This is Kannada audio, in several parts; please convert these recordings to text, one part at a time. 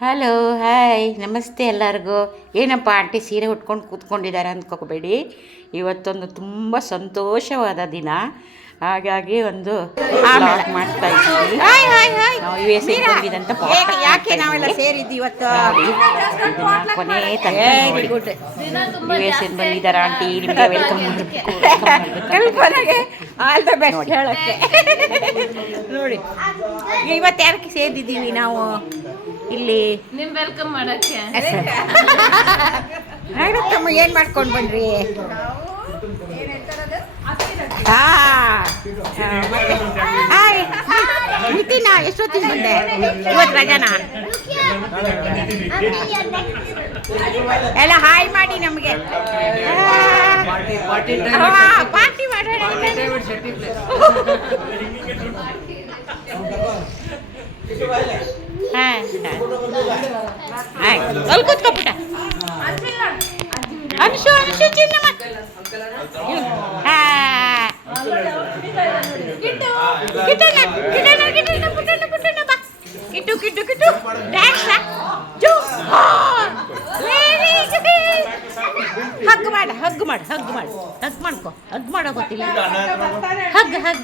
ಹಲೋ ಹಾಯ್ ನಮಸ್ತೆ ಎಲ್ಲರಿಗೂ. ಏನಪ್ಪ ಆಂಟಿ ಸೀರೆ ಉಟ್ಕೊಂಡು ಕೂತ್ಕೊಂಡಿದ್ದಾರೆ ಅಂದ್ಕೋಬೇಡಿ. ಇವತ್ತೊಂದು ತುಂಬ ಸಂತೋಷವಾದ ದಿನ. ಹಾಗಾಗಿ ಒಂದು ಮಾಡ್ತಾ ಇದ್ದೀವಿ. ನಾವು ಯು ಎಸ್ ಬಂದಿದಂತ ಯಾಕೆ- ನಾವೆಲ್ಲ ಸೇರಿದ್ವಿ ಇವತ್ತು? ಕೊನೆ ಗುಡ್ ಯು ಎಸ್ ಎನ್ ಬಂದಿದ್ದಾರೆ ಆಂಟಿ ನಿಮಗೆ ವೆಲ್ಕಮ್ ಕಲ್ಪನೆಗೆ ಆಲ್ ದ ಬೆಸ್ಟ್ ಹೇಳಕ್ಕೆ. ನೋಡಿ. ಇವತ್ತು ಯಾರಕ್ಕೆ ಸೇರಿದ್ದೀವಿ ನಾವು? ಇಲ್ಲಿ ನಿಮ್ ವೆಲ್ಕಮ್ ಮಾಡಕ್ಕೆ. ತಮ್ಮ ಏನು ಮಾಡ್ಕೊಂಡು ಬಂದ್ರಿ? ಹಾಯ್ ನಿತಿನ ಎಷ್ಟೊತ್ತಿಗೆ ಬಂದೆ? ಇವತ್ತು ರಜಾನ? ಎಲ್ಲ ಹಾಯ್ ಮಾಡಿ ನಮಗೆ. ಪಾರ್ಟಿ ಮಾಡೋಣ. ಅಲ್ಲಿ ಕೂತ್ಕೊಬಿಟ್ಟ. ಅನ್ಶು ಚಿನ್ನಮ್ಮ ಕಿಟ್ಟಣ್ಣ ಕಿಟ್ಟಣ್ಣ ಕಿಟ್ಟಣ್ಣ ಪುಟ್ಟಣ್ಣ ಪುಟ್ಟಣ್ಣ ಬಾ Kittu Kittu Kittu dance zoo very hug ಮಾಡು ಹಗ್ ಮಾಡು ಹಗ್ ಮಾಡು ಹಗ್ ಮಾಡ್ಕೊ ಹಗ್ ಮಾಡೋ ಗೊತ್ತಿಲ್ಲ ಹಗ್ ಹಗ್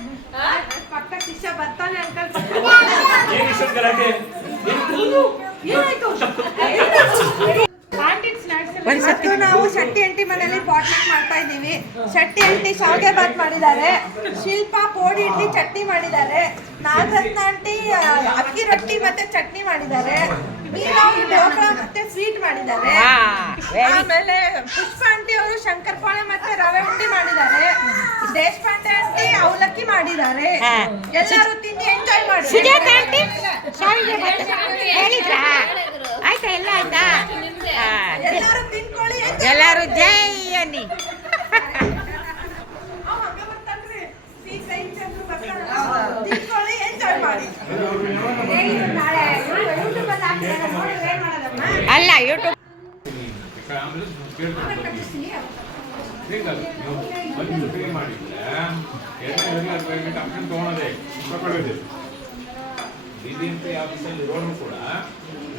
ಒಂದ್ಸತಿ ಶೆಟ್ಟಿ ಅಂಟಿ ಶಾವಿಗೆ ಬಾತ್ ಮಾಡಿದ್ದಾರೆ. ಶಿಲ್ಪ ಪೋಡಿ ಇಡ್ಲಿ ಚಟ್ನಿ ಮಾಡಿದ್ದಾರೆ. ನಾಗರತ್ನ ಆಂಟಿ ಅಕ್ಕಿ ರೊಟ್ಟಿ ಮತ್ತೆ ಚಟ್ನಿ ಮಾಡಿದ್ದಾರೆ. ಮತ್ತೆ ಸ್ವೀಟ್ ಮಾಡಿದ್ದಾರೆ. ಆಮೇಲೆ ಪುಷ್ಪ ಆಂಟಿ ಅವರು ಶಂಕರ್ ಪಾಳೆ ಮತ್ತೆ ರವೆ ಉಂಡಿ ಮಾಡಿದ್ದಾರೆ. ದೇಶಪಾಂಡೆ ಆಂಟಿ ಅವಲಕ್ಕಿ ಮಾಡಿದ್ದಾರೆ. ಎಲ್ಲರೂ ತಿಂದು ಎಂಜಾಯ್ ಮಾಡಿ. ಆಯ್ತಾ ಎಲ್ಲ ಆಯ್ತಾ? ಎಲ್ಲರೂ ತಿನ್ಕೊಳ್ಳಿ ಎಲ್ಲರೂ ಜೈ ಅನ್ನಿ ತಿನ್ಕೊಳ್ಳಿ ಎಂಜಾಯ್ ಮಾಡಿ ಅಲ್ಲ ಯೂಟ್ಯೂಬ್ ಬಿಬಿಎಂಪಿ ಆಫೀಸಲ್ಲಿ ಇರೋನು ಕೂಡ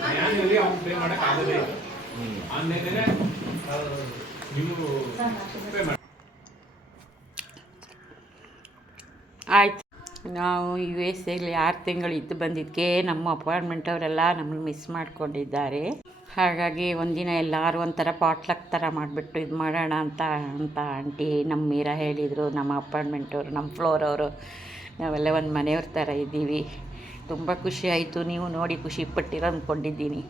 ನ್ಯಾಯದಲ್ಲಿ ಅವ್ನು ಪೇ ಮಾಡಕ್ ಆಗದೇ ಇಲ್ಲ ನೀವು ಪೇ ಮಾಡಿ ಆಯ್ತು. ನಾವು ಯು ಎಸ್ ಎಲ್ಲಿ ಆರು ತಿಂಗಳು ಇದ್ದು ಬಂದಿದ್ದಕ್ಕೆ ನಮ್ಮ ಅಪಾರ್ಟ್ಮೆಂಟ್ ಅವರೆಲ್ಲ ನಮ್ಮನ್ನು ಮಿಸ್ ಮಾಡ್ಕೊಂಡಿದ್ದಾರೆ. ಹಾಗಾಗಿ ಒಂದಿನ ಎಲ್ಲರೂ ಒಂಥರ ಪಾಟ್ಲಕ್ ಥರ ಮಾಡಿಬಿಟ್ಟು ಇದು ಮಾಡೋಣ ಅಂತ ಅಂತ ಆಂಟಿ ನಮ್ಮ ಮೀರಾ ಹೇಳಿದರು. ನಮ್ಮ ಅಪಾರ್ಟ್ಮೆಂಟ್ ಅವರು, ನಮ್ಮ ಫ್ಲೋರ್ ಅವರು, ನಾವೆಲ್ಲ ಒಂದು ಮನೆಯವ್ರ ಥರ ಇದ್ದೀವಿ. ತುಂಬ ಖುಷಿ ಆಯಿತು. ನೀವು ನೋಡಿ ಖುಷಿ ಪಟ್ಟಿರೋ ಅಂದ್ಕೊಂಡಿದ್ದೀನಿ